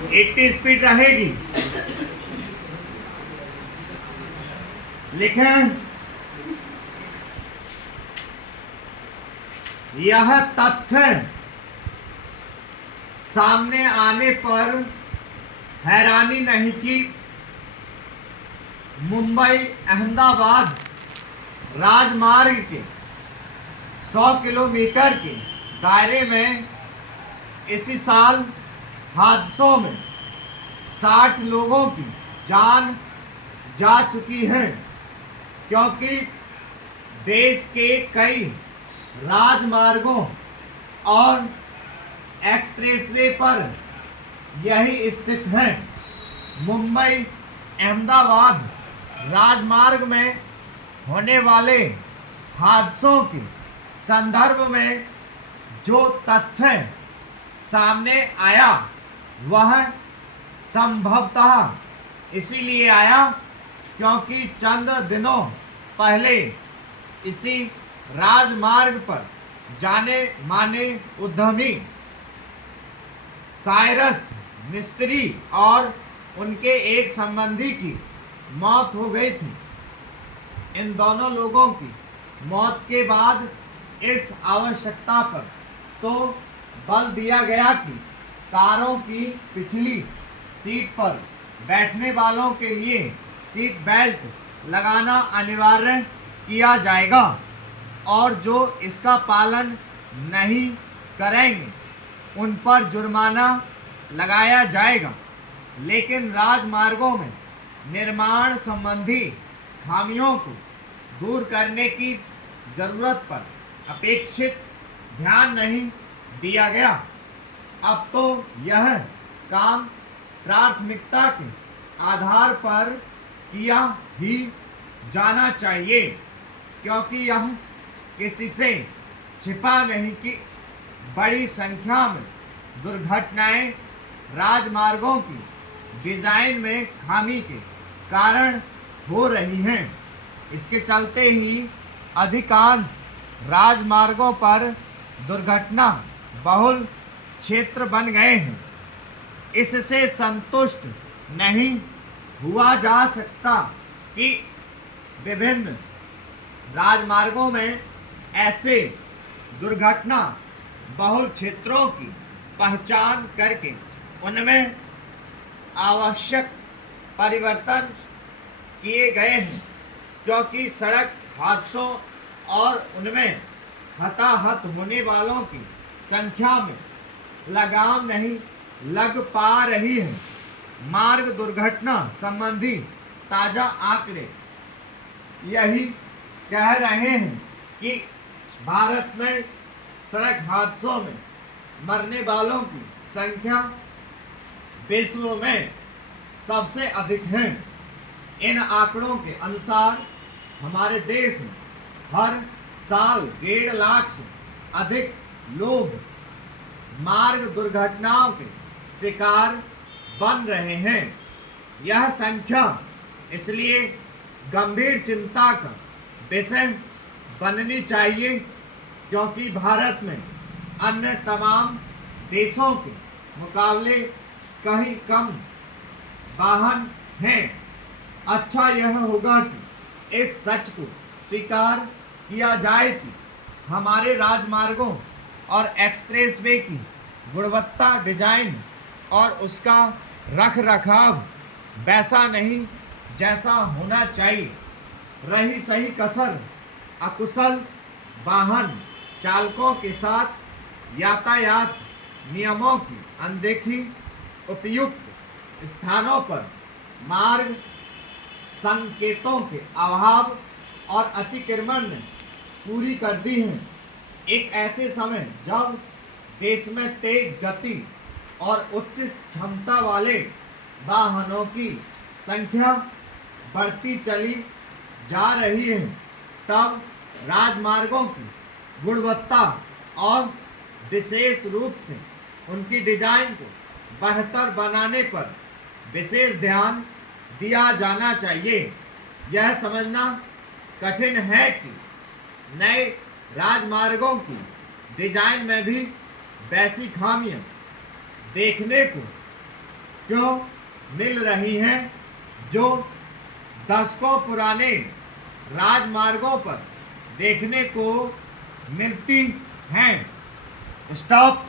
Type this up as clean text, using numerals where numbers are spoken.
80 speed रहेगी। लिखें, यह तथ्य सामने आने पर हैरानी नहीं कि मुंबई अहमदाबाद राजमार्ग के 100 किलोमीटर के दायरे में इसी साल हादसों में 60 लोगों की जान जा चुकी है, क्योंकि देश के कई राजमार्गों और एक्सप्रेसवे पर यही स्थित है। मुंबई अहमदाबाद राजमार्ग में होने वाले हादसों के संदर्भ में जो तथ्य सामने आया वह संभवतः इसीलिए आया क्योंकि चंद दिनों पहले इसी राजमार्ग पर जाने माने उद्यमी साइरस मिस्त्री और उनके एक संबंधी की मौत हो गई थी। इन दोनों लोगों की मौत के बाद इस आवश्यकता पर तो बल दिया गया कि कारों की पिछली सीट पर बैठने वालों के लिए सीट बेल्ट लगाना अनिवार्य किया जाएगा और जो इसका पालन नहीं करेंगे उन पर जुर्माना लगाया जाएगा। लेकिन राजमार्गों में निर्माण संबंधी खामियों को दूर करने की जरूरत पर अपेक्षित ध्यान नहीं दिया गया। अब तो यह काम प्राथमिकता के आधार पर किया ही जाना चाहिए, क्योंकि यह किसी से छिपा नहीं कि बड़ी संख्या में दुर्घटनाएं राजमार्गों की डिजाइन में खामी के कारण हो रही हैं। इसके चलते ही अधिकांश राजमार्गों पर दुर्घटना बहुल क्षेत्र बन गए हैं। इससे संतुष्ट नहीं हुआ जा सकता कि विभिन्न राजमार्गों में ऐसे दुर्घटना बहुल क्षेत्रों की पहचान करके उनमें आवश्यक परिवर्तन किए गए हैं, क्योंकि सड़क हादसों और उनमें हताहत होने वालों की संख्या में लगाम नहीं लग पा रही है। मार्ग दुर्घटना संबंधी ताज़ा आंकड़े यही कह रहे हैं कि भारत में सड़क हादसों में मरने वालों की संख्या विश्व में सबसे अधिक है। इन आंकड़ों के अनुसार हमारे देश में हर साल 1.5 लाख से अधिक लोग मार्ग दुर्घटनाओं के शिकार बन रहे हैं। यह संख्या इसलिए गंभीर चिंता का विषय बननी चाहिए क्योंकि भारत में अन्य तमाम देशों के मुकाबले कहीं कम वाहन हैं। अच्छा यह होगा कि इस सच को स्वीकार किया जाए कि हमारे राजमार्गों और एक्सप्रेसवे की गुणवत्ता, डिजाइन और उसका रख रखाव वैसा नहीं जैसा होना चाहिए। रही सही कसर अकुशल वाहन चालकों के साथ यातायात नियमों की अनदेखी, उपयुक्त स्थानों पर मार्ग संकेतों के अभाव और अतिक्रमण ने पूरी कर दी है। एक ऐसे समय जब देश में तेज गति और उच्च क्षमता वाले वाहनों की संख्या बढ़ती चली जा रही है, तब राजमार्गों की गुणवत्ता और विशेष रूप से उनकी डिजाइन को बेहतर बनाने पर विशेष ध्यान दिया जाना चाहिए। यह समझना कठिन है कि नए राजमार्गों की डिजाइन में भी वैसी खामियां देखने को क्यों मिल रही हैं, जो दशकों पुराने राजमार्गों पर देखने को मिलती हैं। स्टॉप।